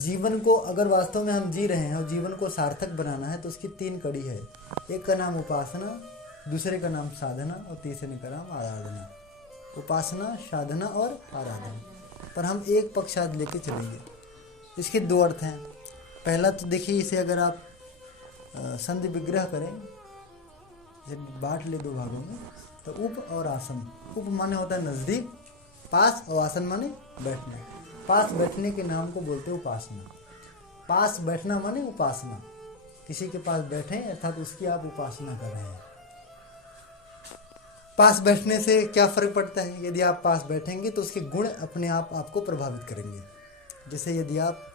जीवन को अगर वास्तव में हम जी रहे हैं और जीवन को सार्थक बनाना है तो उसकी 3 कड़ी है। एक का नाम उपासना, दूसरे का नाम साधना और तीसरे का नाम आराधना। उपासना, साधना और आराधना। पर हम एक पक्षाद लेके चलेंगे। इसके 2 अर्थ हैं। पहला तो देखिए, इसे अगर आप संधि विग्रह करें, जैसे बांट ले 2 भागों में, तो उप और आसन। उप माने होता है नज़दीक, पास, और आसन माने बैठना। पास बैठने के नाम को बोलते हैं उपासना। पास बैठना माने उपासना। किसी के पास बैठे अर्थात उसकी आप उपासना कर रहे हैं। पास बैठने से क्या फर्क पड़ता है? यदि आप पास बैठेंगे तो उसके गुण अपने आप आपको प्रभावित करेंगे। जैसे यदि आप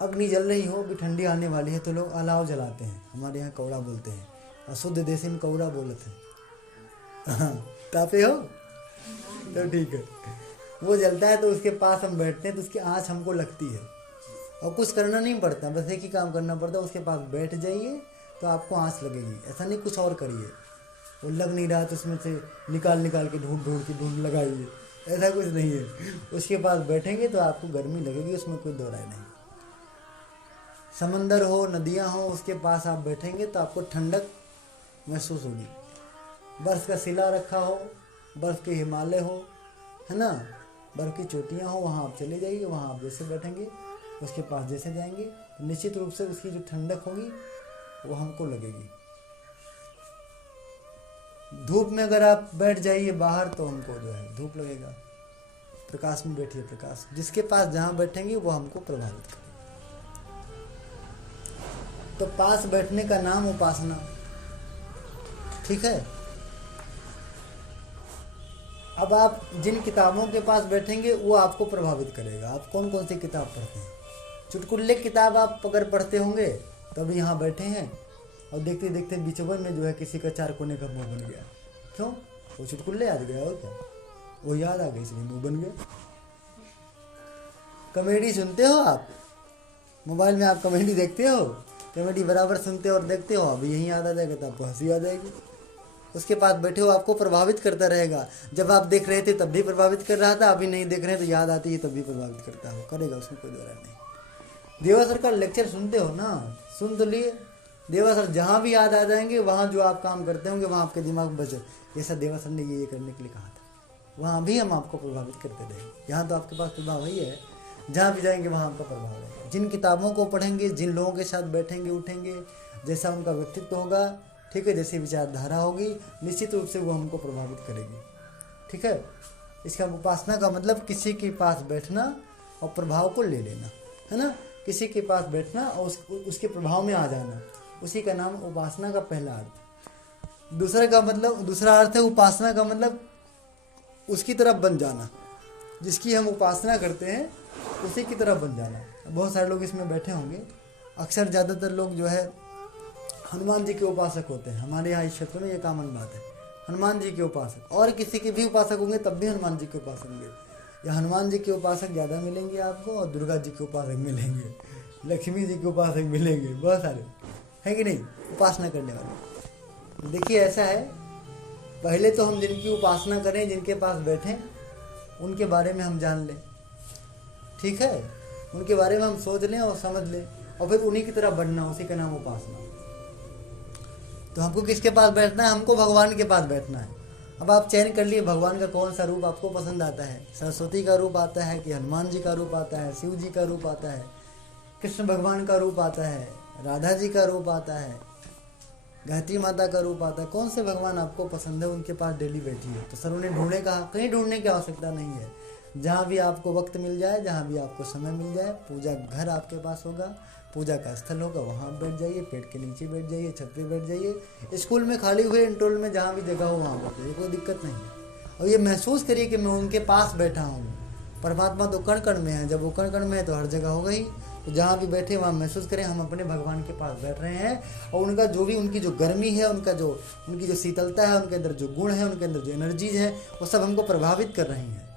अग्नि जल रही हो, भी ठंडी आने वाली है, तो लोग अलाव जलाते हैं। हमारे यहाँ कौड़ा बोलते हैं, अशुद्ध देश में कौड़ा बोलते हैं। तापे हो तो ठीक है। वो जलता है तो उसके पास हम बैठते हैं तो उसकी आँच हमको लगती है और कुछ करना नहीं पड़ता, बस एक ही काम करना पड़ता है, उसके पास बैठ जाइए तो आपको आँच लगेगी। ऐसा नहीं कुछ और करिए, वो लग नहीं रहा तो उसमें से निकाल के ढूंढ लगाइए, ऐसा कुछ नहीं है। उसके पास बैठेंगे तो आपको गर्मी लगेगी, उसमें कोई दो राय नहीं। समंदर हो, नदियाँ हो, उसके पास आप बैठेंगे तो आपको ठंडक महसूस होगी। बर्फ़ का शिला रखा हो, बर्फ़ के हिमालय हो, है ना, बर्फ़ की चोटियाँ हो, वहाँ आप चले जाइए। वहाँ आप जैसे बैठेंगे, उसके पास जैसे जाएंगे, तो निश्चित रूप से उसकी जो ठंडक होगी वो हमको लगेगी। धूप में अगर आप बैठ जाइए बाहर तो हमको जो है धूप लगेगा। प्रकाश में बैठिए, प्रकाश जिसके पास जहाँ बैठेंगे वो हमको प्रभावित करेगा। तो पास बैठने का नाम उपासना, ठीक है। अब आप जिन किताबों के पास बैठेंगे वो आपको प्रभावित करेगा। आप कौन कौन सी किताब पढ़ते हैं? चुटकुल्ले किताब आप अगर पढ़ते होंगे तो अभी यहाँ बैठे हैं और देखते देखते बीचों में जो है किसी का 4 कोने का मुंह बन गया। क्यों? वो चुटकुल्ले याद गया और क्या, वो याद आ गई इसलिए मुंह बन गया। कॉमेडी सुनते हो आप? मोबाइल में आप कॉमेडी देखते हो, कॉमेडी बराबर सुनते हो और देखते हो, अभी यहीं याद आ जाएगा तो आपको हंसी आ जाएगी। उसके पास बैठे हो आपको प्रभावित करता रहेगा। जब आप देख रहे थे तब भी प्रभावित कर रहा था, अभी नहीं देख रहे तो याद आती है तब भी प्रभावित करता हो, करेगा, उसमें कोई दो राय नहीं। देवा सर का लेक्चर सुनते हो ना, सुन तो लिए। देवा सर जहाँ भी याद आ जाएंगे, वहाँ जो आप काम करते होंगे वहाँ आपके दिमाग में बचे, जैसा देवा सर ने ये करने के लिए कहा था, वहाँ भी हम आपको प्रभावित करते रहेंगे। यहाँ तो आपके पास प्रभाव वही है, जहाँ भी जाएंगे वहाँ आपका प्रभाव रहेगा। जिन किताबों को पढ़ेंगे, जिन लोगों के साथ बैठेंगे उठेंगे, जैसा उनका व्यक्तित्व होगा, ठीक है, जैसी विचारधारा होगी, निश्चित रूप से वो हमको प्रभावित करेगी, ठीक है। इसका उपासना का मतलब किसी के पास बैठना और प्रभाव को ले लेना, है ना। किसी के पास बैठना और उसके प्रभाव में आ जाना, उसी का नाम उपासना का पहला अर्थ। दूसरा अर्थ है उपासना का मतलब उसकी तरफ बन जाना। जिसकी हम उपासना करते हैं उसी की तरफ बन जाना। बहुत सारे लोग इसमें बैठे होंगे, अक्सर ज़्यादातर लोग जो है हनुमान जी के उपासक होते हैं। हमारे यहाँ इस क्षेत्र में ये कॉमन बात है, हनुमान जी के उपासक। और किसी के भी उपासक होंगे तब भी हनुमान जी के उपासक होंगे। या हनुमान जी के उपासक ज़्यादा मिलेंगे आपको, और दुर्गा जी के उपासक मिलेंगे, लक्ष्मी जी के उपासक मिलेंगे, बहुत सारे है कि नहीं उपासना करने वाले। देखिए ऐसा है, पहले तो हम जिनकी उपासना करें, जिनके पास बैठें, उनके बारे में हम जान लें, ठीक है, उनके बारे में हम सोच लें और समझ लें, और फिर उन्हीं की तरफ बढ़ना, उसी का नाम उपासना। तो हमको किसके पास बैठना है? हमको भगवान के पास बैठना है। अब आप चयन कर लिए भगवान का कौन सा रूप आपको पसंद आता है। सरस्वती का रूप आता है कि हनुमान जी का रूप आता है, शिव जी का रूप आता है, कृष्ण भगवान का रूप आता है, राधा जी का रूप आता है, गायत्री माता का रूप आता है। कौन से भगवान आपको पसंद है, उनके पास डेली बैठिए। तो सर उन्हें ढूंढने का, कहीं ढूंढने की आवश्यकता नहीं है। जहाँ भी आपको वक्त मिल जाए, जहाँ भी आपको समय मिल जाए, पूजा घर आपके पास होगा, पूजा का स्थल होगा, वहाँ आप बैठ जाइए, पेड़ के नीचे बैठ जाइए, छत पे बैठ जाइए, स्कूल में खाली हुए इंटरवल में जहाँ भी जगह हो वहाँ बैठ जाइए, कोई दिक्कत नहीं है। और ये महसूस करिए कि मैं उनके पास बैठा हूँ। परमात्मा तो कण कण में है, जब वो कण कण में है तो हर जगह होगा ही। तो जहाँ भी बैठे वहाँ महसूस करें हम अपने भगवान के पास बैठ रहे हैं, और उनका जो भी, उनकी जो गर्मी है, उनकी जो शीतलता है, उनके अंदर जो गुण है, उनके अंदर जो एनर्जीज है, वो सब हमको प्रभावित कर रही हैं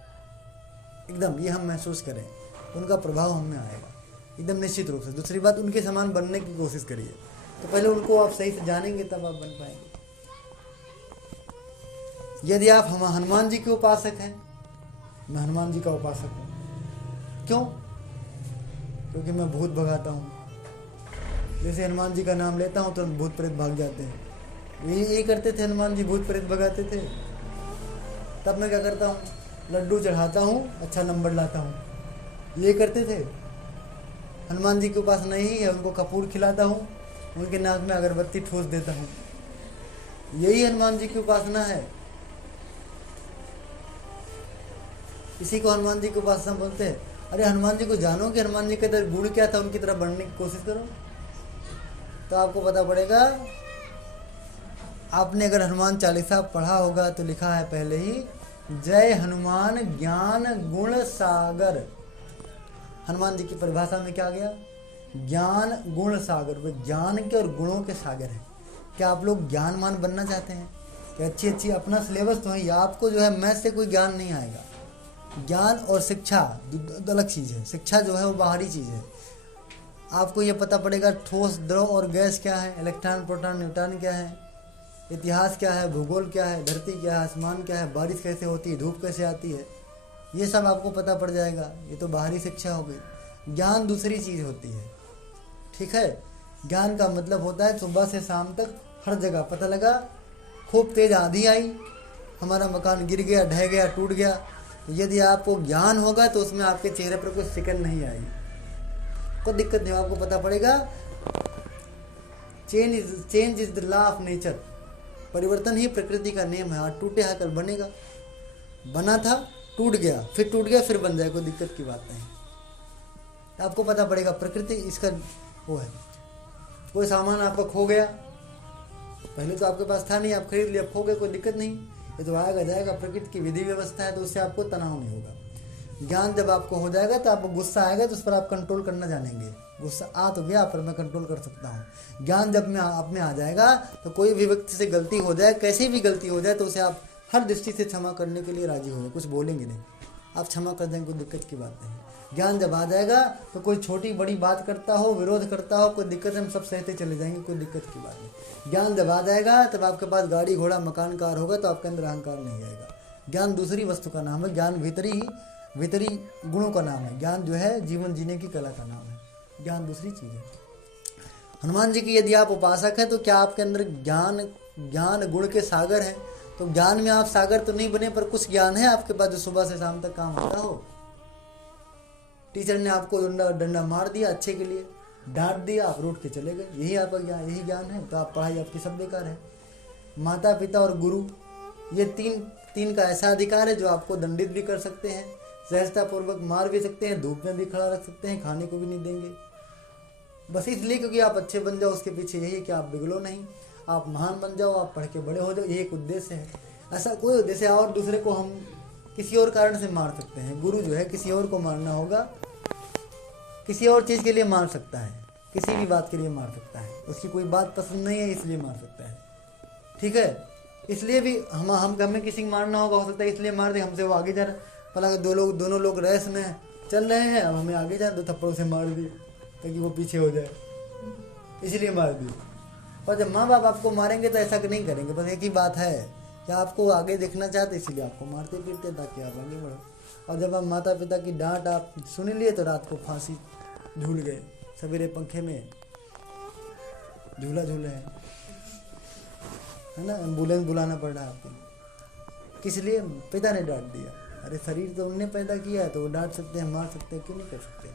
एकदम। ये हम महसूस करें, उनका प्रभाव हम में आएगा एकदम निश्चित रूप से। दूसरी बात, उनके समान बनने की कोशिश करिए। तो पहले उनको आप सही से जानेंगे तब आप बन पाएंगे। यदि आप हनुमान जी के उपासक हैं, मैं हनुमान जी का उपासक हूँ, क्यों? क्योंकि मैं भूत भगाता हूँ। जैसे हनुमान जी का नाम लेता हूँ तो भूत प्रेत भाग जाते हैं। यही करते थे हनुमान जी, भूत प्रेत भगाते थे। तब मैं क्या करता हूँ, लड्डू चढ़ाता हूँ, अच्छा नंबर लाता हूँ। ये करते थे। हनुमान जी के पास नहीं है, उनको कपूर खिलाता हूँ, उनके नाक में अगरबत्ती ठोस देता हूँ। यही हनुमान जी की उपासना है। इसी को हनुमान जी की उपासना बोलते हैं। अरे हनुमान जी को जानो कि हनुमान जी के अंदर गुण क्या था, उनकी तरह बनने की कोशिश करो तो आपको पता पड़ेगा। आपने अगर हनुमान चालीसा पढ़ा होगा तो लिखा है पहले ही, जय हनुमान ज्ञान गुण सागर। हनुमान जी की परिभाषा में क्या गया, ज्ञान गुण सागर। वे ज्ञान के और गुणों के सागर हैं। क्या आप लोग ज्ञानवान बनना चाहते हैं कि अच्छी अपना सिलेबस तो है, या आपको जो है मैथ से कोई ज्ञान नहीं आएगा। ज्ञान और शिक्षा अलग चीज़ है। शिक्षा जो है वो बाहरी चीज़ है। आपको ये पता पड़ेगा ठोस द्रव और गैस क्या है, इलेक्ट्रॉन प्रोटॉन न्यूट्रॉन क्या है, इतिहास क्या है, भूगोल क्या है, धरती क्या है, आसमान क्या है, बारिश कैसे होती है, धूप कैसे आती है, ये सब आपको पता पड़ जाएगा। ये तो बाहरी शिक्षा हो गई। ज्ञान दूसरी चीज़ होती है, ठीक है। ज्ञान का मतलब होता है सुबह से शाम तक हर जगह पता लगा, खूब तेज़ आंधी आई, हमारा मकान गिर गया, ढह गया, टूट गया, तो यदि आपको ज्ञान होगा तो उसमें आपके चेहरे पर कोई शिकन नहीं आएगी, कोई दिक्कत नहीं। आपको पता पड़ेगा change is the law of nature. परिवर्तन ही प्रकृति का नियम है। आज टूटे है कल बनेगा। बना था, टूट गया, फिर बन जाए, कोई दिक्कत की बात नहीं। आपको पता पड़ेगा प्रकृति इसका वो है। कोई सामान आपका खो गया, पहले तो आपके पास था नहीं, आप खरीद लिया, खो गया, कोई दिक्कत नहीं, ये तो आएगा जाएगा। प्रकृति की विधि व्यवस्था है, तो उससे आपको तनाव नहीं होगा। ज्ञान जब आपको हो जाएगा तो आपको गुस्सा आएगा तो उस पर आप कंट्रोल करना जानेंगे। गुस्सा आ तो गया पर मैं कंट्रोल कर सकता हूँ। ज्ञान जब में आप में आ जाएगा तो कोई भी व्यक्ति से गलती हो जाए, कैसी भी गलती हो जाए, तो उसे आप हर दृष्टि से क्षमा करने के लिए राजी होंगे, कुछ बोलेंगे नहीं, आप क्षमा कर देंगे, कोई दिक्कत की बात नहीं। ज्ञान जब आ जाएगा तो कोई छोटी बड़ी बात करता हो, विरोध करता हो, कोई दिक्कत, हम सब सहते चले जाएंगे, कोई दिक्कत की बात नहीं। ज्ञान जब आ जाएगा तब आपके पास गाड़ी घोड़ा मकान कार होगा तो आपके अंदर अहंकार नहीं आएगा। ज्ञान दूसरी वस्तु का नाम है। ज्ञान भीतरी गुणों का नाम है। ज्ञान जो है जीवन जीने की कला का नाम है। ज्ञान दूसरी चीज़ है। हनुमान जी की यदि आप उपासक हैं तो क्या आपके अंदर ज्ञान गुण के सागर हैं? तो ज्ञान में आप सागर तो नहीं बने, पर कुछ ज्ञान है आपके पास जो सुबह से शाम तक काम आता हो। टीचर ने आपको डंडा मार दिया अच्छे के लिए, डांट दिया, आप रूठ के चले गए, यही आपका ज्ञान, यही ज्ञान है, तो आप पढ़ाई आपकी सब बेकार है। माता पिता और गुरु, ये तीन का ऐसा अधिकार है जो आपको दंडित भी कर सकते हैं, सहजतापूर्वक मार भी सकते हैं, धूप में भी खड़ा रख सकते हैं, खाने को भी नहीं देंगे, बस इसलिए क्योंकि आप अच्छे बन जाओ। उसके पीछे यही है कि आप बिगड़ो नहीं, आप महान बन जाओ, आप पढ़ के बड़े हो जाओ, ये एक उद्देश्य है। ऐसा कोई उद्देश्य है। और दूसरे को हम किसी और कारण से मार सकते हैं। गुरु जो है किसी और को मारना होगा, किसी और चीज़ के लिए मार सकता है, किसी भी बात के लिए मार सकता है, उसकी कोई बात पसंद नहीं है इसलिए मार सकता है, ठीक है। इसलिए भी हमें किसी को मारना होगा, हो सकता है इसलिए मार दे, हमसे वो आगे जा रहा है, भला दोनों लोग रेस में चल रहे हैं, अब हमें आगे जाए, 2 थप्पड़ों से मार दिए ताकि वो पीछे हो जाए, इसलिए मार दिए। और जब माँ बाप आपको मारेंगे तो ऐसा नहीं करेंगे, बस एक ही बात है कि आपको आगे देखना चाहते इसलिए आपको मारते पीटते ताकि आप आगे बढ़ो। और जब आप माता पिता की डांट आप सुन लिए तो रात को फांसी झूल गए, सवेरे पंखे में झूला झूले हैं, है ना, एम्बुलेंस बुलाना पड़ रहा है आपको, किस लिए? पिता ने डांट दिया। अरे शरीर तो उनने पैदा किया है, तो वो डांट सकते हैं, मार सकते हैं, क्यों नहीं कर सकते?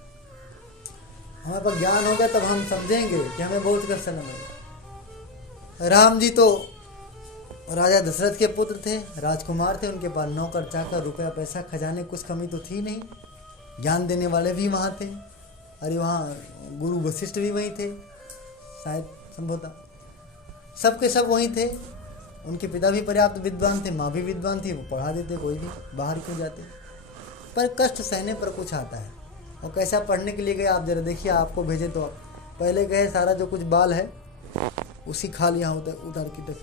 हमारे पास ज्ञान होगा तब हम समझेंगे कि हमें बोझ कर शर्म है। राम जी तो राजा दशरथ के पुत्र थे, राजकुमार थे, उनके पास नौकर चाकर रुपया पैसा खजाने कुछ कमी तो थी नहीं, ज्ञान देने वाले भी वहाँ थे। अरे वहाँ गुरु वशिष्ठ भी वहीं थे, शायद संभवतः सबके सब वहीं थे। उनके पिता भी पर्याप्त विद्वान थे, माँ भी विद्वान थी, वो पढ़ा देते, कोई भी बाहर क्यों जाते। पर कष्ट सहने पर कुछ आता है। और कैसा पढ़ने के लिए गए आप जरा देखिए, आपको भेजे तो आप पहले गए, सारा जो कुछ बाल है उसी खाल यहाँ उतार की टक,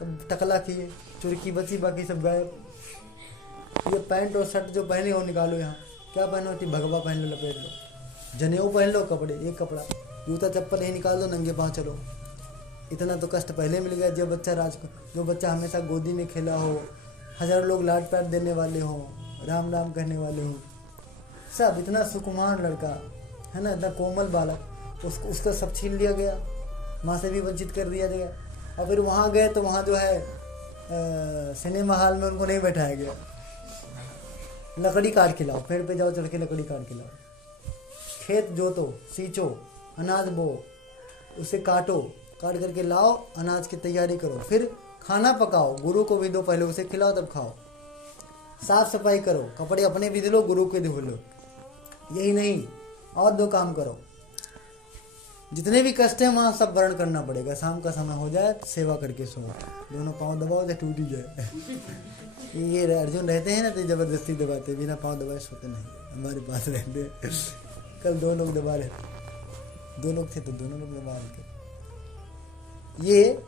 तब टकला किए, चुरकी बची, बाकी सब गायब। ये पैंट और शर्ट जो पहने हो निकालो, यहाँ क्या पहनो होती, भगवा पहन लो, लपेट लो, जनेऊ पहन लो, कपड़े एक कपड़ा, जूता चप्पल यही निकाल दो, नंगे पाँव चलो। इतना तो कष्ट पहले मिल गया। जो बच्चा हमेशा गोदी में खेला हो, हज़ारों लोग लाड प्यार देने वाले हों, राम राम कहने वाले हों, सब इतना सुकुमार लड़का है ना, इतना कोमल बालक, उसका सब छीन लिया गया, माँ से भी वंचित कर दिया गया। और फिर वहाँ गए तो वहाँ जो है सिनेमा हॉल में उनको नहीं बैठाया गया, लकड़ी काट के लाओ, पेड़ पे जाओ चढ़ के लकड़ी काट के लाओ, खेत जोतो, सींचो, अनाज बो, उसे काटो, काट करके लाओ, अनाज की तैयारी करो, फिर खाना पकाओ, गुरु को भी दो, पहले उसे खिलाओ तब खाओ, साफ सफाई करो, कपड़े अपने भी धो, गुरु के धो लो। यही नहीं, और 2 काम करो, जितने भी कष्ट हैं वहाँ सब वर्ण करना पड़ेगा। शाम का समय हो जाए सेवा करके सो, दोनों पाँव दबाओ तो टूट ही जाए। ये अर्जुन रहते हैं ना तो जबरदस्ती दबाते, बिना पाँव दबाए सोते नहीं, हमारे पास रहते। कल 2 लोग दबा रहे, 2 लोग थे तो दोनों लोग दबा रहे थे। ये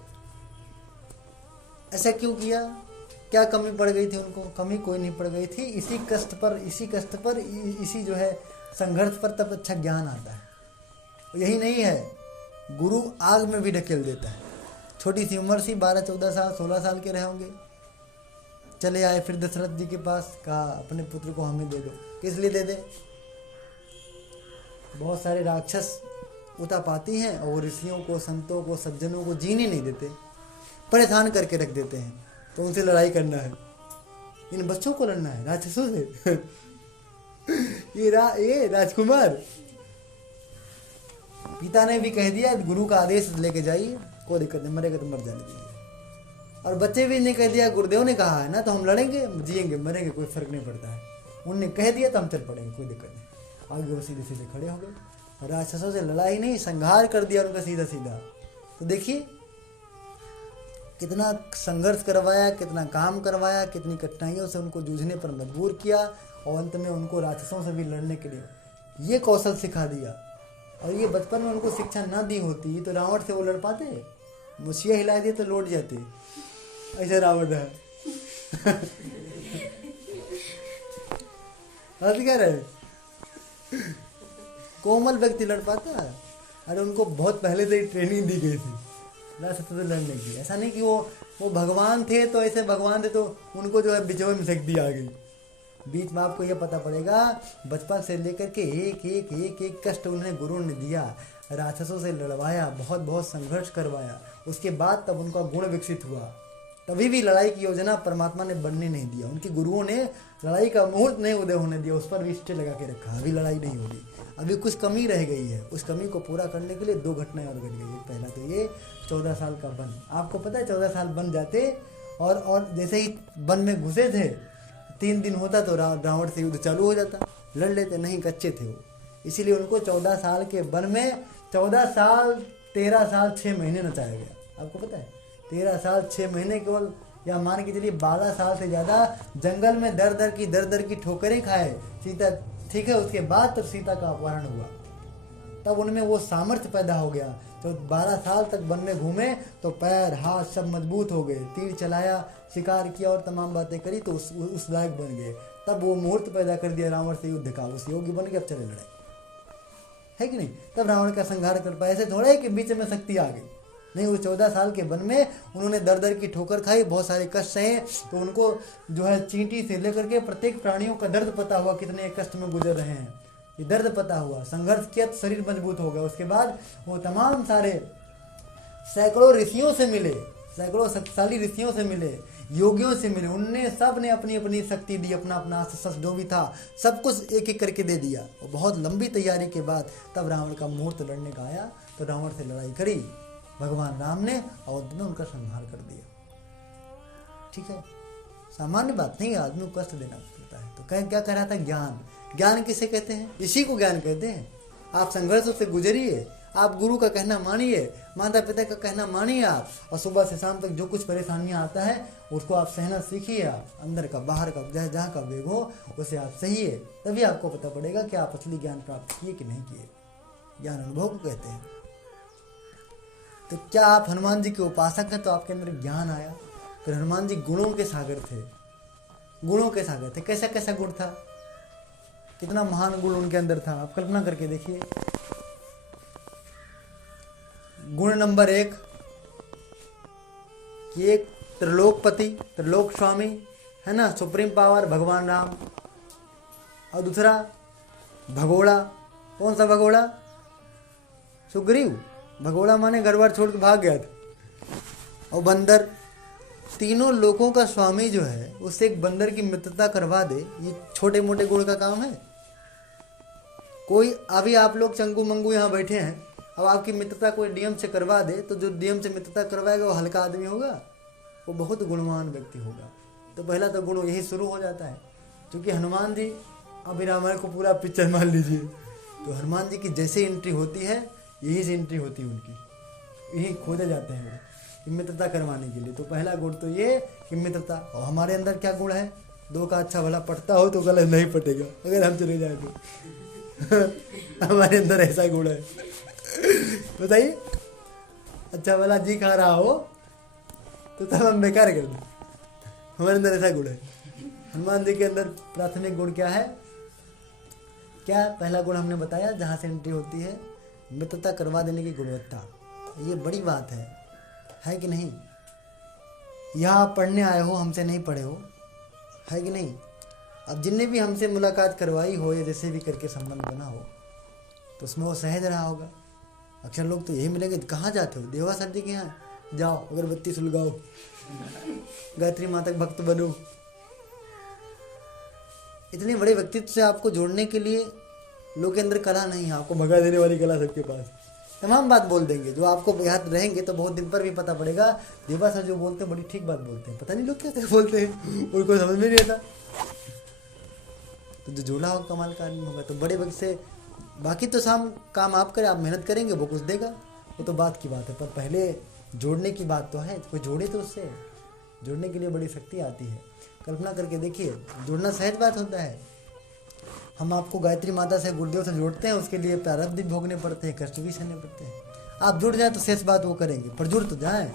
ऐसा क्यों किया? क्या कमी पड़ गई थी उनको? कमी कोई नहीं पड़ गई थी। इसी कष्ट पर इसी जो है संघर्ष पर तब अच्छा ज्ञान आता है। यही नहीं है, गुरु आग में भी ढकेल देता है। छोटी सी उम्र सी, 12-14 साल 16 साल के रहे होंगे, चले आए फिर दशरथ जी के पास, कहा अपने पुत्र को हमें दे दो। किस लिए दे दे? बहुत सारे राक्षस उतापाती हैं और ऋषियों को, संतों को, सज्जनों को जीने नहीं देते, परेशान करके रख देते हैं। तो उनसे लड़ाई करना है, इन बच्चों को लड़ना है राक्षसों से। ये राजकुमार, पिता ने भी कह दिया गुरु का आदेश लेके जाइए, कोई दिक्कत नहीं, मरेगा तो मर जाने दीजिए। और बच्चे भी ने कह दिया, गुरुदेव ने कहा है ना तो हम लड़ेंगे, जिएंगे मरेंगे कोई फर्क नहीं पड़ता है। उनने कह दिया तो हम चल पड़ेंगे, कोई दिक्कत नहीं। आगे वो सीधे सीधे खड़े हो गए और राक्षसों से लड़ाई नहीं, संहार कर दिया उनका सीधा सीधा। तो देखिए कितना संघर्ष करवाया, कितना काम करवाया, कितनी कठिनाइयों से उनको जूझने पर मजबूर किया और अंत में उनको राक्षसों से भी लड़ने के लिए ये कौशल सिखा दिया। और ये बचपन में उनको शिक्षा ना दी होती तो रावण से वो लड़ पाते? मुछिया हिला दिए तो लौट जाते, ऐसा रावण है। क्या रहे, कोमल व्यक्ति लड़ पाता है? अरे उनको बहुत पहले से ही ट्रेनिंग दी गई थी राक्षसों से लड़ने की। ऐसा नहीं कि वो भगवान थे तो ऐसे भगवान थे तो उनको जो है बिचौए में शक्ति आ गई। बीच में आपको यह पता पड़ेगा, बचपन से लेकर के एक कष्ट उन्हें गुरु ने दिया, राक्षसों से लड़वाया, बहुत बहुत संघर्ष करवाया, उसके बाद तब उनका गुण विकसित हुआ। तभी भी लड़ाई की योजना परमात्मा ने बनने नहीं दिया, उनके गुरुओं ने लड़ाई का मुहूर्त नहीं उदय होने दिया, उस पर भी स्टे लगा के रखा, अभी लड़ाई नहीं होगी, अभी कुछ कमी रह गई है। उस कमी को पूरा करने के लिए 2 घटनाएं और घट गई है। पहला तो ये 14 साल का वन, आपको पता है 14 साल बन जाते और जैसे ही वन में घुसे थे 3 दिन होता तो रावण से युद्ध चालू हो जाता, लड़ लेते, नहीं कच्चे थे वो, इसीलिए उनको 14 साल के वन में 14 साल 13 साल 6 महीने नचाया गया। आपको पता है 13 साल 6 महीने केवल, या मान के चलिए 12 साल से ज़्यादा जंगल में दर दर की ठोकरें खाए सीता, ठीक है। उसके बाद तब सीता का अपहरण हुआ, तब उनमें वो सामर्थ्य पैदा हो गया। तो 12 साल तक वन में घूमे तो पैर हाथ सब मजबूत हो गए, तीर चलाया, शिकार किया और तमाम बातें करी तो उस लायक बन गए। तब वो मुहूर्त पैदा कर दिया रावण से युद्ध का, उस योग्य बन के अब चले लड़ाई, है कि नहीं? तब रावण का संहार कर पाए। ऐसे थोड़ा है कि बीच में शक्ति आ गई, नहीं। उस 14 साल के वन में उन्होंने दर की ठोकर खाई, बहुत सारे कष्ट सहे, तो उनको जो है चींटी से लेकर के प्रत्येक प्राणियों का दर्द पता हुआ, कितने कष्ट में गुजर रहे हैं, ये दर्द पता हुआ। संघर्ष किया तो शरीर मजबूत हो गया। उसके बाद वो तमाम सारे सैकड़ों ऋषियों से मिले, सैकड़ों शक्तिशाली ऋषियों से मिले, योगियों से मिले, उनने सब ने अपनी अपनी शक्ति दी, अपना अपना अस्त्र जो भी था सब कुछ एक एक करके दे दिया। और बहुत लंबी तैयारी के बाद तब रावण का मुहूर्त लड़ने का आया, तो रावण से लड़ाई करी भगवान राम ने और अंत में उनका संहार कर दिया। ठीक है, सामान्य बात नहीं, आदमी को कष्ट देना पड़ता है। तो क्या कह रहा था? ज्ञान। ज्ञान किसे कहते हैं? इसी को ज्ञान कहते हैं। आप संघर्षों से गुजरिए, आप गुरु का कहना मानिए, माता पिता का कहना मानिए आप, और सुबह से शाम तक जो कुछ परेशानियां आता है उसको आप सहना सीखिए। आप अंदर का बाहर का जहाँ का वेग हो उसे आप सहिए, तभी आपको पता पड़ेगा कि आप असली ज्ञान प्राप्त किए कि नहीं किए। ज्ञान अनुभव को कहते हैं। तो क्या आप हनुमान जी के उपासक हैं तो आपके अंदर ज्ञान आया? फिर हनुमान जी गुणों के सागर थे, गुणों के सागर थे। कैसा कैसा गुण था, कितना महान गुण उनके अंदर था, आप कल्पना करके देखिए। गुण नंबर 1 कि एक त्रिलोकपति, त्रिलोक स्वामी है ना, सुप्रीम पावर भगवान राम। और दूसरा भगोड़ा, कौन सा भगोड़ा? सुग्रीव। भगोड़ा माने घर बार छोड़ के भाग गया था। और बंदर, तीनों लोगों का स्वामी जो है उससे एक बंदर की मित्रता करवा दे, ये छोटे मोटे गुण का काम है? कोई अभी आप लोग चंगू मंगू यहाँ बैठे हैं, अब आपकी मित्रता कोई डीएम से करवा दे तो जो डीएम से मित्रता करवाएगा वो हल्का आदमी होगा? वो बहुत गुणवान व्यक्ति होगा। तो पहला तो गुण यही शुरू हो जाता है। क्योंकि हनुमान जी, अभी रामायण को पूरा पिक्चर मान लीजिए, तो हनुमान जी की जैसे एंट्री होती है यही से एंट्री होती है उनकी, यही खोजे जाते हैं वो मित्रता करवाने के लिए। तो पहला गुण तो ये कि मित्रता। और हमारे अंदर क्या गुण है? दो का अच्छा भला पटता हो तो गलत नहीं पटेगा अगर हम चले जाए तो हमारे अंदर ऐसा गुण है। बताइए, अच्छा भला जी खा रहा हो तो तब हम बेकार कर दो, हमारे अंदर ऐसा गुण है। हनुमान जी के अंदर प्राथमिक गुण क्या है? क्या पहला गुण हमने बताया, जहाँ से एंट्री होती है मित्रता करवा देने की गुणवत्ता। ये बड़ी बात है कि नहीं? यहाँ आप पढ़ने आए हो, हमसे नहीं पढ़े हो, है कि नहीं? अब जिनने भी हमसे मुलाकात करवाई हो या जैसे भी करके संबंध बना हो तो उसमें वो सहज रहा होगा। अक्सर लोग तो यही मिलेंगे, कहाँ जाते हो? देवा सर जी के यहाँ जाओ, अगरबत्ती सुलगाओ, गायत्री माता के भक्त बनो। इतने बड़े व्यक्तित्व से आपको जोड़ने के लिए लोग के अंदर कला नहीं है, आपको भगा देने वाली कला सबके पास, तमाम बात बोल देंगे जो आपको याद रहेंगे तो बहुत दिन पर भी पता पड़ेगा। देवा सर जो बोलते हैं बड़ी ठीक बात बोलते हैं, पता नहीं लोग क्या बोलते हैं, उनको समझ में नहीं आता। तो जो जोड़ा होगा कमाल का आदमी होगा। तो बड़े व्यक्ति से बाकी तो शाम काम आप करें, आप मेहनत करेंगे वो कुछ देगा, वो तो बात की बात है, पर पहले जोड़ने की बात तो है। कोई जोड़े तो उससे जोड़ने के लिए बड़ी शक्ति आती है। कल्पना करके देखिए, जोड़ना सहज बात होता है। हम आपको गायत्री माता से, गुरुदेव से जोड़ते हैं, उसके लिए प्रारब्ध भी भोगने पड़ते हैं, कष्ट भी सहने पड़ते हैं। आप जुड़ जाए तो शेष बात वो करेंगे, पर जुड़ तो जाए।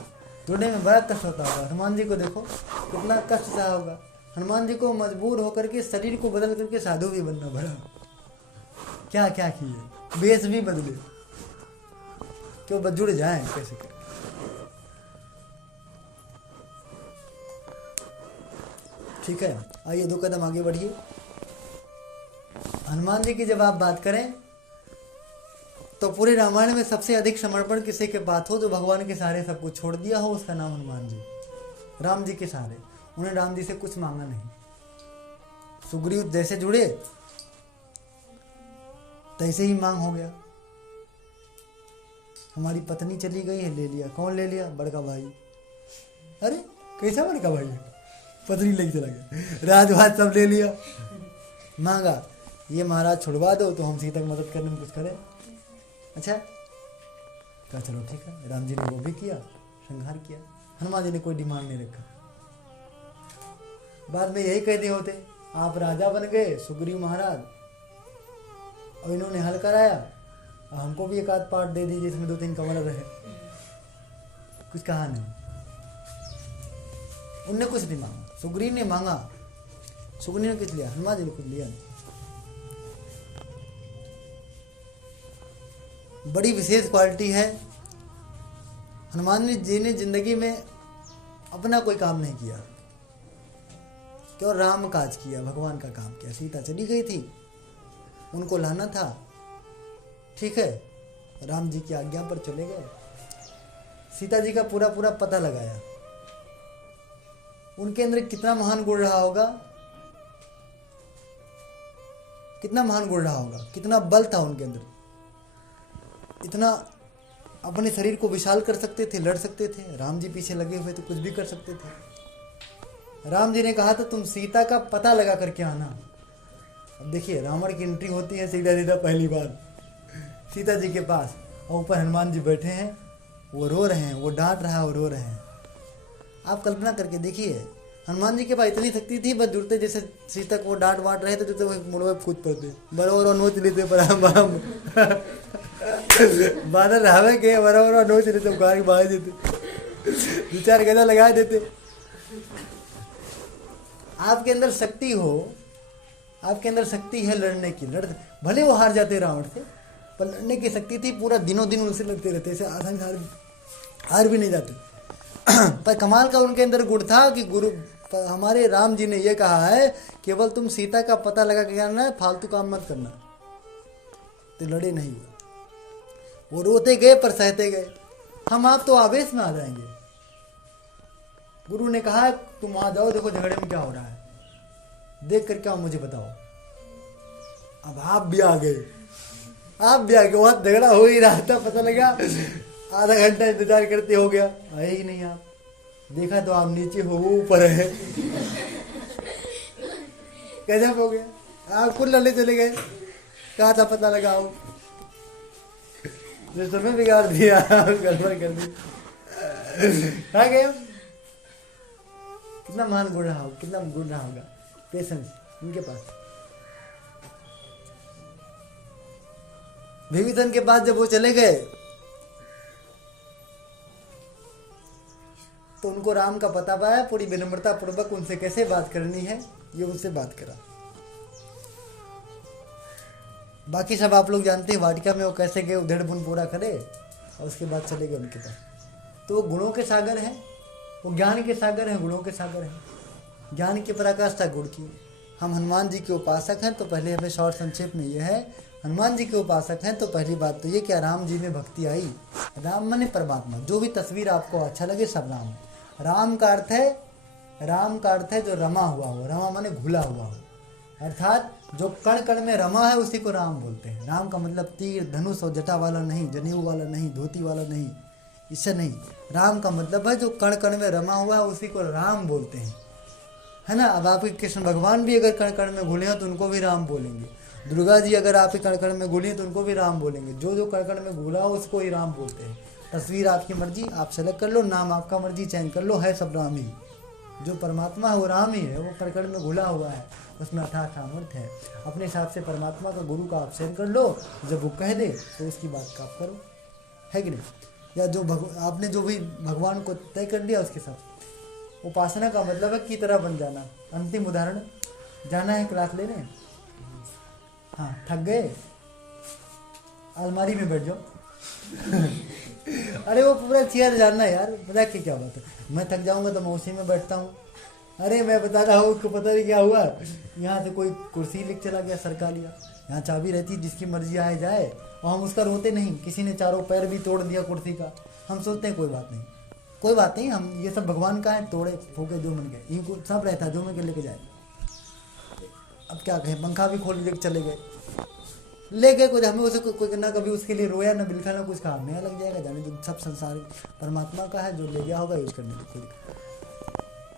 जुड़ने में बड़ा कष्ट होता होगा। हनुमान जी को देखो कितना कष्ट सहा होगा। हनुमान जी को मजबूर होकर के शरीर को बदल करके साधु भी बनना पड़ा। क्या क्या किए, वेश भी बदले, क्यों? बस जुड़ जाए कैसे करके। ठीक है, आइए 2 कदम आगे बढ़िए। हनुमान जी की जब आप बात करें तो पूरे रामायण में सबसे अधिक समर्पण किसी के बात हो, जो भगवान के सहारे सब कुछ छोड़ दिया हो, उसका नाम हनुमान जी। राम जी के सहारे, उन्हें राम जी से कुछ मांगा नहीं। सुग्रीव जैसे जुड़े तैसे ही मांग हो गया। हमारी पत्नी चली गई है, ले लिया। कौन ले लिया? बड़का भाई। अरे कैसा बड़का भाई है? पत्नी लेके चला गया, राजवाज सब ले लिया। मांगा, ये महाराज छुड़वा दो तो हम सीता की मदद करने में कुछ करें। अच्छा, कहा चलो ठीक है। राम जी ने वो भी किया, संहार किया। हनुमान जी ने कोई डिमांड नहीं रखा। बाद में यही कह दिए होते, आप राजा बन गए सुग्रीव महाराज, और इन्होंने हल कराया, और हमको भी एक आध पार्ट दे दीजिए जिसमें 2-3 कमल रहे। कुछ कहा नहीं, उनने कुछ नहीं मांगा। सुग्रीव ने मांगा, सुग्रीव ने कुछ लिया, हनुमान जी ने कुछ लिया नहीं। बड़ी विशेष क्वालिटी है। हनुमान जी ने जिंदगी में अपना कोई काम नहीं किया, क्यों? राम काज किया, भगवान का काम किया। सीता चली गई थी, उनको लाना था, ठीक है, राम जी की आज्ञा पर चले गए। सीता जी का पूरा पूरा पता लगाया। उनके अंदर कितना महान गुण रहा होगा, कितना महान गुण रहा होगा, कितना बल था उनके अंदर। इतना अपने शरीर को विशाल कर सकते थे, लड़ सकते थे। राम जी पीछे लगे हुए तो कुछ भी कर सकते थे। राम जी ने कहा था तुम सीता का पता लगा करके आना। अब देखिए, रावण की एंट्री होती है सीधा सीधा पहली बार सीता जी के पास, और ऊपर हनुमान जी बैठे हैं, वो रो रहे हैं, वो डांट रहा है, वो रो रहे हैं। आप कल्पना करके देखिए, हनुमान जी के पास इतनी शक्ति थी, बस जुड़ते जैसे सीता को वो डांट वाट रहे थे तो वो मुड़वे कूद पड़ते, बराबर नोच लेते पर बादल रावे के बराबर नोच लेते, उखाड़ के बाहर देते, 2-4 गदा लगा देते। आपके अंदर शक्ति हो, आपके अंदर शक्ति है लड़ने की, भले वो हार जाते रावण से, पर लड़ने की शक्ति थी। पूरा दिनों दिन उनसे लड़ते रहते, ऐसे आसानी से हार भी नहीं जाते। पर कमाल का उनके अंदर गुण था कि गुरु हमारे राम जी ने ये कहा है, केवल तुम सीता का पता लगा के आना है, फालतू काम मत करना। तो लड़े नहीं वो रोते गए पर सहते गए। हम आप तो आवेश में आ जाएंगे। गुरु ने कहा तुम आ जाओ, देखो झगड़े में क्या हो रहा है, देख कर क्या मुझे बताओ। अब आप भी आ गए, वहां झगड़ा हो ही रहा था, पता लगा आधा घंटा इंतजार करते हो गया, आए ही नहीं आप। देखा तो आप नीचे हो, वो ऊपर है। गजब हो गया, आप खुद लड़ने चले गए, कहा था पता लगाओ, जो समय बिगाड़ दिया, गड़बड़ कर दी। कहा गए कितना महान गुण रहा होगा, कितना गुण रहा होगा पेशेंस इनके पास। विभीषण के पास जब वो चले गए तो उनको राम का पता पाया, पूरी विनम्रता पूर्वक उनसे कैसे बात करनी है ये उनसे बात करा। बाकी सब आप लोग जानते हैं, वाटिका में वो कैसे गए, उधेड़ बुन पूरा करे और उसके बाद चले गए उनके पास। तो वो गुणों के सागर हैं, वो ज्ञान के सागर हैं, गुणों के सागर हैं। ज्ञान की पराकाष्ठा गुण की। हम हनुमान जी के उपासक हैं तो पहले हमें शॉर्ट संक्षेप में ये है, हनुमान जी के उपासक हैं तो पहली बात तो ये क्या राम जी में भक्ति आई। राम माने परमात्मा, जो भी तस्वीर आपको अच्छा लगे सब राम है। राम का अर्थ है जो रमा हुआ हो, रमा माने घुला हुआ हो, अर्थात जो कण कण में रमा है उसी को राम बोलते हैं। राम का मतलब तीर धनुष और जटा वाला नहीं, जनेऊ वाला नहीं, धोती वाला नहीं, इससे नहीं। राम का मतलब है जो कण कण में रमा हुआ है उसी को राम बोलते हैं, है ना। अब आपके कृष्ण भगवान भी अगर कण कण में घुले हैं तो उनको भी राम बोलेंगे। दुर्गा जी अगर आपके कण कण में घुली हैं तो उनको भी राम बोलेंगे। जो जो कण कण में घुला हो उसको ही राम बोलते हैं। तस्वीर आपकी मर्जी, आप सेलेक्ट कर लो, नाम आपका मर्जी चेंज कर लो, है सब राम ही। जो परमात्मा है वो राम ही है, वो कण कण में घुला हुआ है, उसमें अथाह सामर्थ्य है। अपने हिसाब से परमात्मा का गुरु का आप सेंड कर लो, जब वो कह दे तो उसकी बात का आप करो, है कि नहीं। या जो आपने जो भी भगवान को तय कर लिया उसके साथ। उपासना का मतलब है की तरह बन जाना। अंतिम उदाहरण, जाना है क्लास लेने, हाँ थक गए, अलमारी में बैठ जाओ। अरे वो पूरा चेयर जानना यार, पता की क्या बात है, मैं थक जाऊंगा तो मैं उसी में बैठता हूँ। अरे मैं बता रहा हूँ, उसको पता नहीं क्या हुआ, यहाँ से कोई कुर्सी लेके चला गया, सरका लिया। यहाँ चाबी रहती, जिसकी मर्जी आए जाए, और हम उसका रोते नहीं। किसी ने चारों पैर भी तोड़ दिया कुर्सी का, हम सोचते हैं कोई बात नहीं, कोई बात नहीं, हम ये सब भगवान का है, तोड़े फोके जो मन गए, इनको सब रहता है, जो मन के लेके जाए। अब क्या कहें, पंखा भी खोल लेके चले गए, ले गए कुछ, हमें उसे कोई ना कभी उसके लिए रोया ना बिलखा ना कुछ कहा, नया लग जाएगा। जाने जो सब संसार परमात्मा का है, जो ले गया होगा यूज करने को।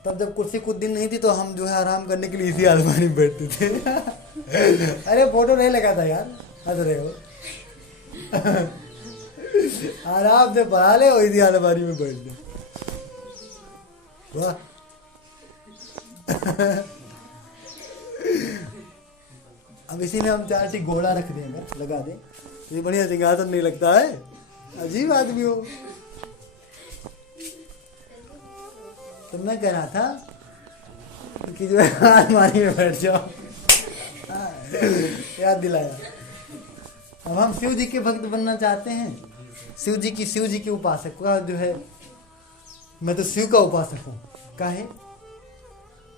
तब जब कुर्सी कुछ दिन नहीं थी तो हम जो है आराम करने के लिए इसी अलमारी में बैठते थे। अरे फोटो नहीं लगा था यार, हंस रहे हो। आराम से पढ़ा ले और इसी अलमारी में बैठ जाओ। वाह। अब इसी में हम चार ठीक घोड़ा रख देंगे, लगा दें, ये बढ़िया सिंहासन नहीं लगता है, अजीब आदमी हो। तो मैं कह रहा था कि जो है अलमारी में बैठ जाओ, याद दिलाया। अब हम शिव जी के भक्त बनना चाहते हैं, शिव जी के उपासक का जो है, मैं तो शिव का उपासक हूँ। काहे?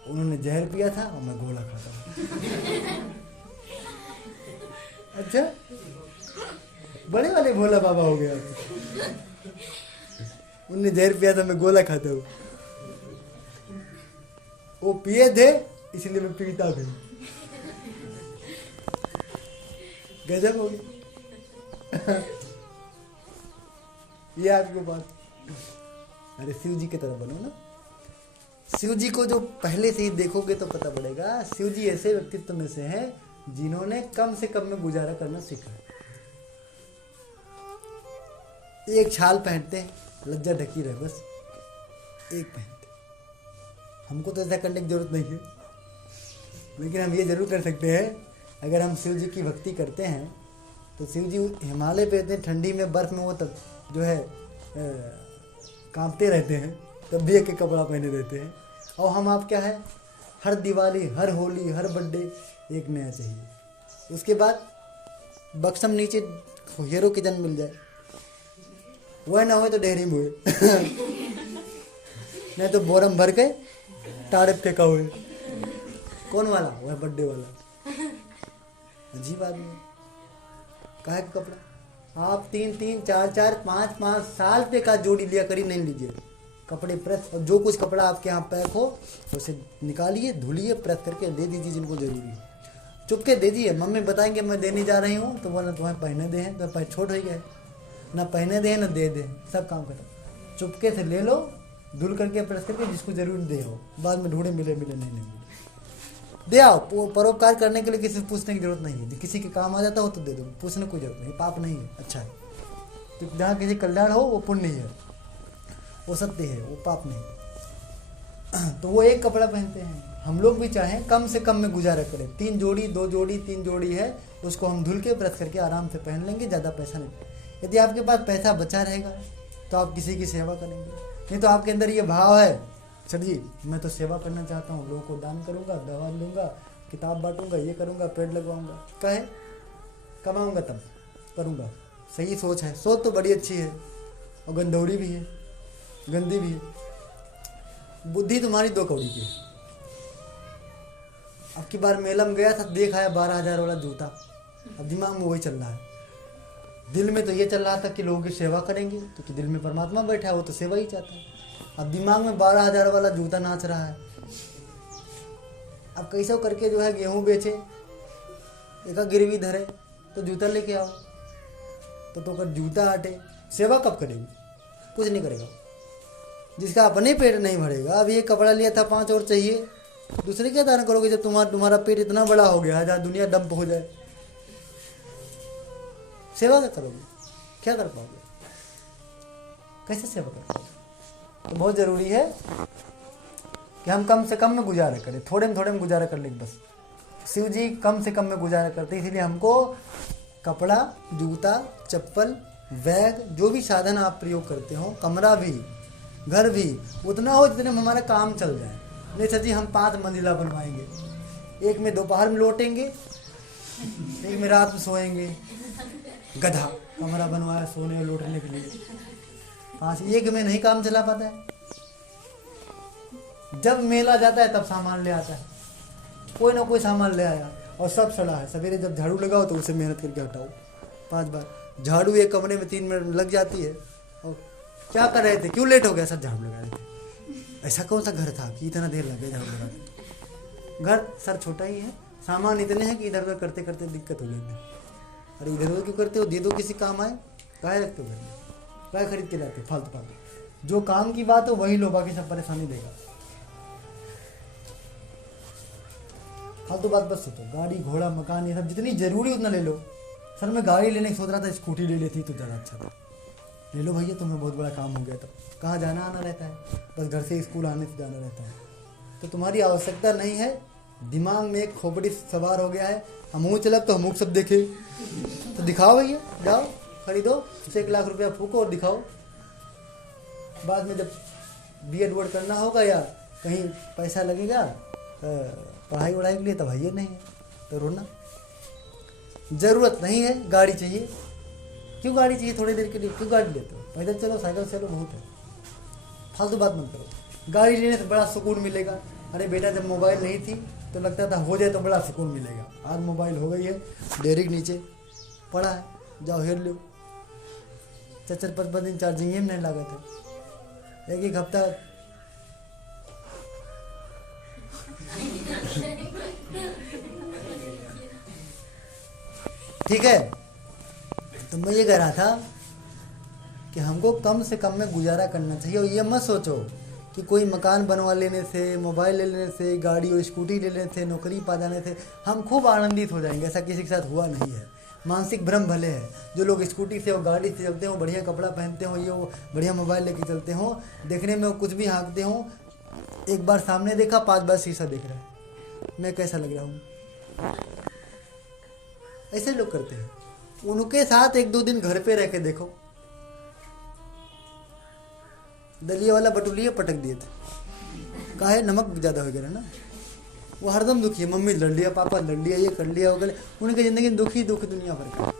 उन्होंने जहर पिया था और मैं गोला खाता हूँ। अच्छा, बड़े वाले भोला बाबा हो गया। उन्होंने जहर पिया था, मैं गोला खाता हूँ। वो पिए थे इसलिए मैं पीता भी। गजब हो गया। ये आपके बात। अरे शिव जी की तरह बनो ना। शिव जी को जो पहले से ही देखोगे तो पता पड़ेगा, शिव जी ऐसे व्यक्तित्व में से हैं जिन्होंने कम से कम में गुजारा करना सीखा। एक छाल पहनते हैं, लज्जा ढकी रहे, बस एक पहनते। हमको तो ऐसा करने की जरूरत नहीं है, लेकिन हम ये जरूर कर सकते हैं, अगर हम शिव जी की भक्ति करते हैं तो शिव जी हिमालय पे इतने ठंडी में, बर्फ में वो तब जो है कांपते रहते हैं, तब भी एक कपड़ा पहने रहते हैं। और हम आप क्या है, हर दिवाली, हर होली, हर बर्थडे एक नया चाहिए। उसके बाद बक्सम नीचे हीरो की जन्म मिल जाए, वह ना हो तो डेहरी में हुए। नहीं तो बोरम भर के टाड़े फेंका हुए। कौन वाला? वह बर्थडे वाला। अजीब आदमी। काहे का कपड़ा? आप 3-3, 4-4, 5-5 साल पे का जोड़ी लिया करी, नहीं लीजिए कपड़े प्रेस। और जो कुछ कपड़ा आपके यहाँ पैक हो उसे निकालिए, धुलिए, प्रेस करके दे दीजिए जिनको जरूरी है। चुपके दे दीजिए। मम्मी बताएंगे मैं देने जा रही हूँ तो बोलना तुम्हें पहने दे हैं, तो पैर छोट हो गए, ना पहने दे ना दे दे, सब काम करो। चुपके से ले लो, धुल करके प्रेस करके, जिसको जरूर दे हो, बाद में ढूंढे मिले नहीं मिले, दे आओ। परोपकार करने के लिए किसी से पूछने की जरूरत नहीं है। किसी के काम आ जाता हो तो दे दो, पूछने की कोई जरूरत नहीं, पाप नहीं है, अच्छा है। तो जहाँ किसी कल्याण हो वो पुण्य है, वो सत्य है, वो पाप नहीं। तो वो एक कपड़ा पहनते हैं। हम लोग भी चाहें कम से कम में गुजारा करें। 3 जोड़ी 2 जोड़ी 3 जोड़ी है, उसको हम धुल के प्रेस करके आराम से पहन लेंगे, ज़्यादा पैसा नहीं। यदि आपके पास पैसा बचा रहेगा तो आप किसी की सेवा करेंगे। नहीं तो आपके अंदर ये भाव है, सर जी मैं तो सेवा करना चाहता हूँ, लोगों को दान करूँगा, दवा लूँगा, किताब बांटूंगा, ये करूँगा, पेड़ लगवाऊँगा, कहे कमाऊँगा तब करूँगा। सही सोच है, सोच तो बड़ी अच्छी है, और गंदौड़ी भी है, गंदी भी है। बुद्धि तुम्हारी 2 कौड़ी की है। अब की बार मेला में गया था, देख आया 12,000 वाला जूता। अब दिमाग में वही चल रहा है। दिल में तो ये चल रहा था कि लोगों की सेवा करेंगे, तो दिल में परमात्मा बैठा है, वो तो सेवा ही चाहता है। अब दिमाग में 12,000 वाला जूता नाच रहा है। अब कैसे करके जो है गेहूं बेचे, एक गिरवी धरे, तो जूता लेके आओ, तो अगर जूता हटे, सेवा कब करेगी? कुछ नहीं करेगा। जिसका अपने पेट नहीं भरेगा, अब ये कपड़ा लिया था 5 और चाहिए, दूसरे क्या दान करोगे जब तुम्हारा पेट इतना बड़ा हो गया है, जहाँ दुनिया डंप हो जाए? सेवा क्या करोगे? क्या कर पाओगे? कैसे सेवा कर पाओगे? तो बहुत ज़रूरी है कि हम कम से कम में गुजारा करें, थोड़े में गुजारा कर लें बस। शिव जी कम से कम में गुजारा करते, इसीलिए हमको कपड़ा, जूता, चप्पल, बैग, जो भी साधन आप प्रयोग करते हो, कमरा भी, घर भी उतना हो जितने में हमारा काम चल जाए। नहीं सर जी हम 5 मंजिला बनवाएंगे, एक में दोपहर में लौटेंगे, एक में रात में सोएंगे। गधा कमरा बनवाया सोने और लौटने के लिए, 5 एक में नहीं काम चला पाता है। जब मेला जाता है तब सामान ले आता है, कोई ना कोई सामान ले आया, और सब सड़ा है। सवेरे जब झाड़ू लगाओ तो उसे मेहनत करके हटाओ 5 बार। झाड़ू एक कमरे में 3 मिनट लग जाती है। और क्या कर रहे थे, क्यों लेट हो गया? सर झाड़ू लगा रहे थे। ऐसा कौन सा घर था कि इतना देर लग गया झाड़ू लगाते? घर सर छोटा ही है, सामान इतने हैं कि इधर उधर करते करते दिक्कत हो जाती है। अरे इधर उधर क्यों करते हो, दे दो किसी काम आए, काहे रखते हो घर में, काहे खरीद के लाते फालतू। जो काम की बात हो वही लो, बाकी सब परेशानी देगा। फालतू बात बस सोचो, गाड़ी घोड़ा मकान ये सब जितनी जरूरी उतना ले लो। सर मैं गाड़ी लेने की सोच रहा था, स्कूटी ले लेती तो ज़्यादा अच्छा था। ले लो भैया, तुम्हें बहुत बड़ा काम हो गया। तब कहाँ जाना आना रहता है, बस घर से स्कूल आने से जाना रहता है, तो तुम्हारी आवश्यकता नहीं है। दिमाग में एक खोपड़ी सवार हो गया है, हम चलब तो हम सब देखे, तो दिखाओ भैया, जाओ खरीदो, 1 लाख रुपया फूको और दिखाओ। बाद में जब B.Ed वोड करना होगा या कहीं पैसा लगेगा पढ़ाई वढ़ाई के लिए, तब भैया नहीं है तो रोना। ज़रूरत नहीं है, गाड़ी चाहिए। क्यों गाड़ी चाहिए थोड़ी देर के लिए? क्यों गाड़ी लेते हो? पैदल चलो, साइकिल चलो, बहुत है। फालतू बात मत करो। गाड़ी लेने से बड़ा सुकून मिलेगा। अरे बेटा जब मोबाइल नहीं थी तो लगता था हो जाए तो बड़ा सुकून मिलेगा। आज मोबाइल हो गई है, डायरेक्ट नीचे पड़ा है, जाओ हेर लो। 4-5 दिन चार्जिंग में नहीं लगा था, 1 हफ्ता ठीक है। तो मैं ये कह रहा था कि हमको कम से कम में गुजारा करना चाहिए। और ये मत सोचो कि कोई मकान बनवा लेने से, मोबाइल ले लेने से, गाड़ी और स्कूटी ले लेने से, नौकरी पा जाने से हम खूब आनंदित हो जाएंगे। ऐसा किसी के साथ हुआ नहीं है। मानसिक भ्रम भले है। जो लोग स्कूटी से और गाड़ी से चलते हो, बढ़िया कपड़ा पहनते हो, ये वो बढ़िया मोबाइल लेके चलते हो, देखने में वो कुछ भी हाँकते हो, एक बार सामने देखा 5 बार शीशा देख रहा है, मैं कैसा लग रहा हूँ। ऐसे लोग करते हैं। उनके साथ 1-2 दिन घर पे रह के देखो, दलिया वाला बटुलिया पटक दिए थे, काहे नमक ज़्यादा हो गया ना। वो हरदम दुखी है, मम्मी लड़ लिया, पापा लड़ लिया, ये कर लिया, वो कर लिया। उनकी ज़िंदगी में दुखी दुख दुनिया भर का,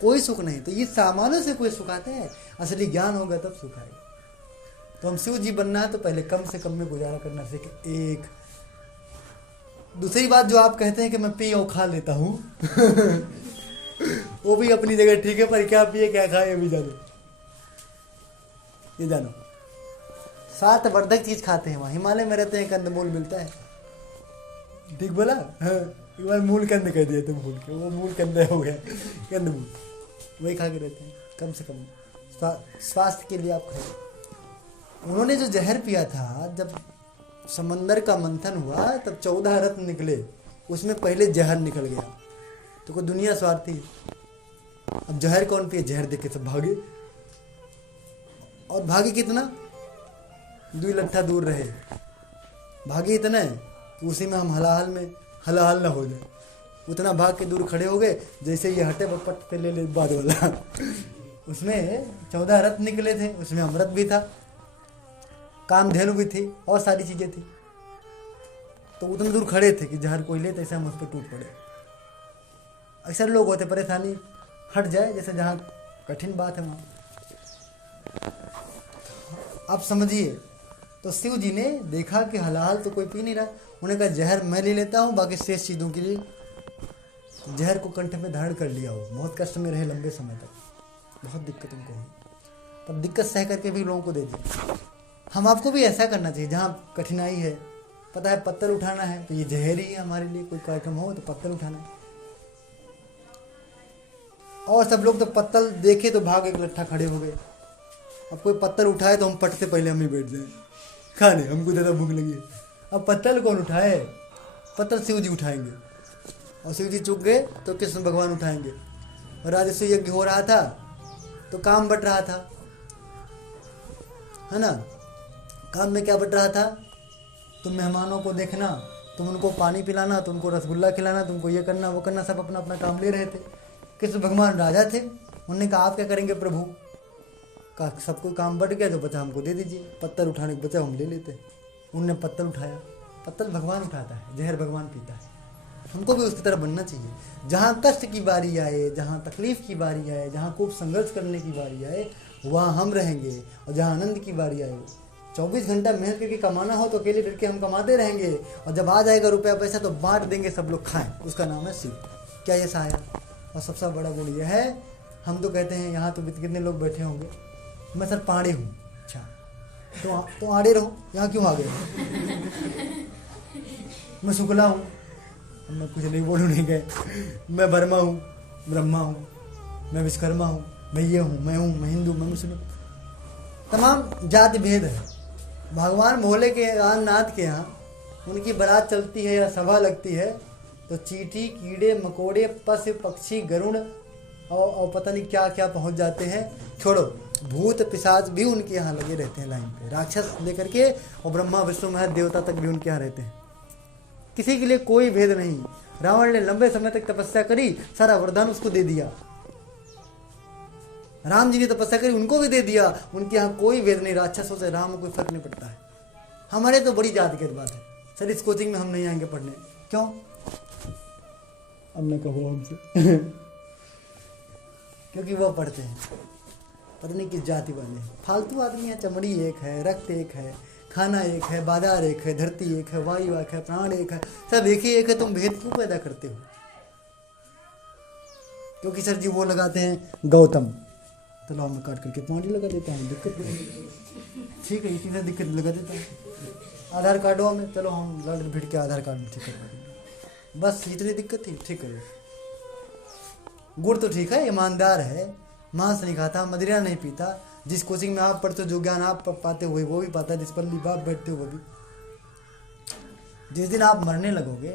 कोई सुख नहीं। तो ये सामानों से कोई सुख आते हैं? असली ज्ञान होगा तब सुख आएगा। तो हम शिव जी बनना है तो पहले कम से कम में गुजारा करना सीखे। एक दूसरी बात जो आप कहते हैं कि मैं पी और खा लेता हूँ वो भी अपनी जगह ठीक है, पर क्या पिए क्या खाए ये भी जानो, ये जानो। स्वास्थ्यवर्धक चीज खाते हैं वहाँ, हिमालय में रहते हैं, कंदमूल मिलता है। ठीक बोला? हाँ, एक बार मूल कंद कह दिया तुम भूल के, वो मूल कंद हो गया, कंदमूल वही खा के रहते हैं। कम से कम स्वास्थ्य के लिए आप खाइए। उन्होंने जो जहर पिया था, जब समंदर का मंथन हुआ तब 14 रत्न निकले, उसमें पहले जहर निकल गया। तो कोई दुनिया स्वार्थी। अब जहर कौन पिए? जहर देख के सब भागे, और भागे कितना? 2 लट्ठा दूर रहे, भागे इतना है कि उसी में हम हलाहल ना हो जाए, उतना भाग के दूर खड़े हो गए। जैसे ये हटे पट पे ले बाद वाला उसमें 14 रत्न निकले थे, उसमें अमृत भी था, कामधेनु भी थी, और सारी चीजें थी। तो उतने दूर खड़े थे कि जहर कोई ले तो ऐसे हम उस पर टूट पड़े। अक्सर लोग होते परेशानी हट जाए, जैसे जहाँ कठिन बात है वहाँ। आप समझिए, तो शिव जी ने देखा कि हलाल तो कोई पी नहीं रहा, उन्होंने कहा जहर मैं ले लेता हूँ, बाकी शेष चीज़ों के लिए। जहर को कंठ में धारण कर लिया, हो बहुत कष्ट में रहे लंबे समय तक, बहुत दिक्कत उनको हुई, तब दिक्कत सह करके भी लोगों को दे दी। हम आपको भी ऐसा करना चाहिए, जहाँ कठिनाई है, पता है पत्थर उठाना है तो ये जहर ही है हमारे लिए। कोई कार्यक्रम हो तो पत्थर उठाना है, और सब लोग तो पत्थर देखे तो भाग एक लट्ठा खड़े हो गए। अब कोई पत्थर उठाए तो हम पटते पहले हम ही बैठ जाए खाने, हमको ज़्यादा भूख लगी। अब पत्थर कौन उठाए? पत्थर शिव जी उठाएंगे, और शिव जी चुक गए तो कृष्ण भगवान उठाएंगे। और राजस्व यज्ञ हो रहा था तो काम बट रहा था, है ना? काम में क्या बट रहा था? तुम मेहमानों को देखना, तुम उनको पानी पिलाना, तुमको रसगुल्ला खिलाना, तुमको ये करना वो करना, सब अपना अपना काम ले रहे थे। कृष्ण भगवान राजा थे, उन्होंने कहा आप क्या करेंगे प्रभु? का सब कोई काम बढ़ गया, जो बचा हमको दे दीजिए, पत्थर उठाने को बचा हम ले लेते। उनने पत्थर उठाया, पत्थर भगवान उठाता है, जहर भगवान पीता है। हमको भी उसकी तरह बनना चाहिए। जहाँ कष्ट की बारी आए, जहाँ तकलीफ की बारी आए, जहाँ खूब संघर्ष करने की बारी आए, वहाँ हम रहेंगे। और जहाँ आनंद की बारी आए, 24 घंटा मेहनत करके कमाना हो तो अकेले डर के हम कमाते रहेंगे, और जब आ जाएगा रुपया पैसा तो बांट देंगे, सब लोग खाएं। उसका नाम है शिव। क्या ये सहाया? और सबसे बड़ा गुण यह है, हम तो कहते हैं यहाँ तो कितने लोग बैठे होंगे, मैं सर पाड़े हूँ। अच्छा, तो आड़े रहो, यहाँ क्यों आ गए? मैं शुक्ला हूँ, मैं कुछ नहीं बोलूँ नहीं गए। मैं वर्मा हूँ, ब्रह्मा हूँ, मैं विश्वकर्मा हूँ, मैं ये हूँ, मैं हिंदू, मैं मुस्लिम, तमाम जाति भेद है। भगवान भोले के नाथ के यहाँ उनकी बारात चलती है या सभा लगती है तो चींटी, कीड़े मकोड़े, पशु पक्षी, गरुड़ और पता नहीं क्या क्या पहुँच जाते हैं। छोड़ो, भूत पिशाच भी उनके यहाँ लगे रहते हैं लाइन पे, राक्षस लेकर के, और ब्रह्मा विष्णु महेश देवता तक भी उनके यहाँ रहते हैं। किसी के लिए कोई भेद नहीं। रावण ने लंबे समय तक तपस्या करी, सारा वरदान उसको दे दिया। राम जी ने तपस्या करी, उनको भी दे दिया। उनके यहाँ कोई भेद नहीं, राक्षसों से राम को कोई फर्क नहीं पड़ता है। हमारे तो बड़ी जाति की बात है, सर इस कोचिंग में हम नहीं आएंगे पढ़ने। क्यों? अब न कहो हमसे क्योंकि वो पढ़ते हैं, पता नहीं किस जाति वाले हैं, फालतू आदमी है। चमड़ी एक है, रक्त एक है, खाना एक है, बाजार एक है, धरती एक है, वायु एक है, प्राण एक है, सब एक ही एक है। तुम भेद क्यों पैदा करते हो? क्योंकि सर जी वो लगाते हैं गौतम, तो लाओ मैं काट करके पानी लगा देता हूँ, दिक्कत नहीं। ठीक है, इसी से दिक्कत लगा देता हूँ। आधार कार्डों में चलो हम लड़ भिड़ के आधार कार्ड में ठीक कर देंगे, बस इतनी दिक्कत थी, ठीक करो। गुड़ तो ठीक है, ईमानदार है, मांस नहीं खाता, मदिरा नहीं पीता। जिस कोचिंग में आप पढ़ते हो, जो ज्ञान आप पाते हुए वो भी पाता है, जिस पर बाप बैठते हो वो भी। जिस दिन आप मरने लगोगे,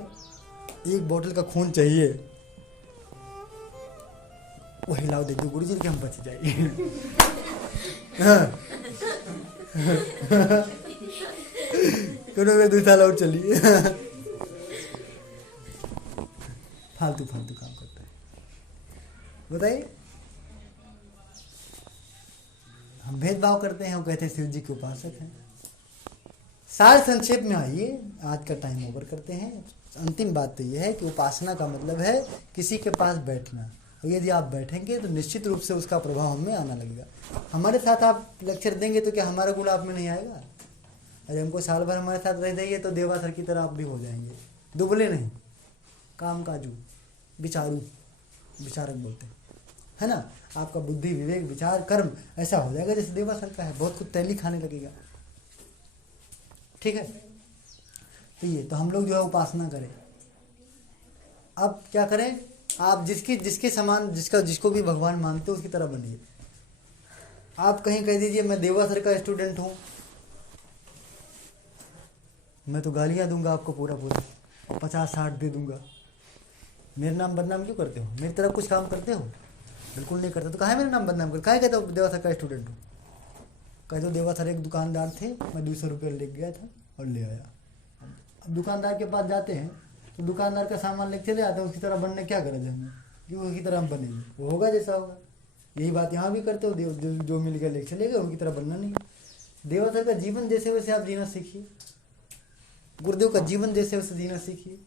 एक बोतल का खून चाहिए, वो हिलाओ दे दो गुरुजी के, हम बच जाएंगे। दूसरा साल और चलिए। फालतू फालतू काम करता है, बताइए। हम भेदभाव करते हैं, वो कहते हैं शिव जी के उपासक हैं। सार संक्षेप में आइए, आज का टाइम ओवर करते हैं। अंतिम बात तो यह है कि उपासना का मतलब है किसी के पास बैठना, और यदि आप बैठेंगे तो निश्चित रूप से उसका प्रभाव हमें आना लगेगा। हमारे साथ आप लेक्चर देंगे तो क्या हमारा गुण आप में नहीं आएगा? अरे हमको साल भर हमारे साथ रह जाइए तो देवा सर की तरह आप भी हो जाएंगे, दुबले नहीं, काम काजू, विचारू, विचारक बोलते हैं। है ना। आपका बुद्धि, विवेक, विचार, कर्म ऐसा हो जाएगा जैसे देवासर का है, बहुत कुछ तैली खाने लगेगा। ठीक है, तो हम लोग जो है उपासना करें। अब क्या करें, आप जिसके समान, जिसको भी भगवान मानते हो उसकी तरह बनिए। आप कहीं कह दीजिए मैं देवासर का स्टूडेंट हूँ, मैं तो गालियाँ दूंगा आपको, पूरा 50-60 दे दूंगा। मेरा नाम बदनाम क्यों करते हो? मेरी तरफ कुछ काम करते हो? बिल्कुल नहीं करते, तो काहे मेरा नाम बदनाम कर, काहे कहते हो देवासर का स्टूडेंट हूँ? कह दो देवासर एक दुकानदार थे, मैं 200 रुपये ले गया था और ले आया। अब दुकानदार के पास जाते हैं तो दुकानदार का सामान लेके चले आते हैं, उसकी तरह बनने क्या गरज है हमें, क्यों उसकी तरह हम बनेंगे, वो होगा जैसा होगा। यही बात यहाँ भी करते हो, जो मिल गया लेके चले गए, उनकी तरह बनना नहीं। देवासर का जीवन जैसे वैसे आप जीना सीखिए, गुरुदेव का जीवन जैसे वैसे जीना सीखिए।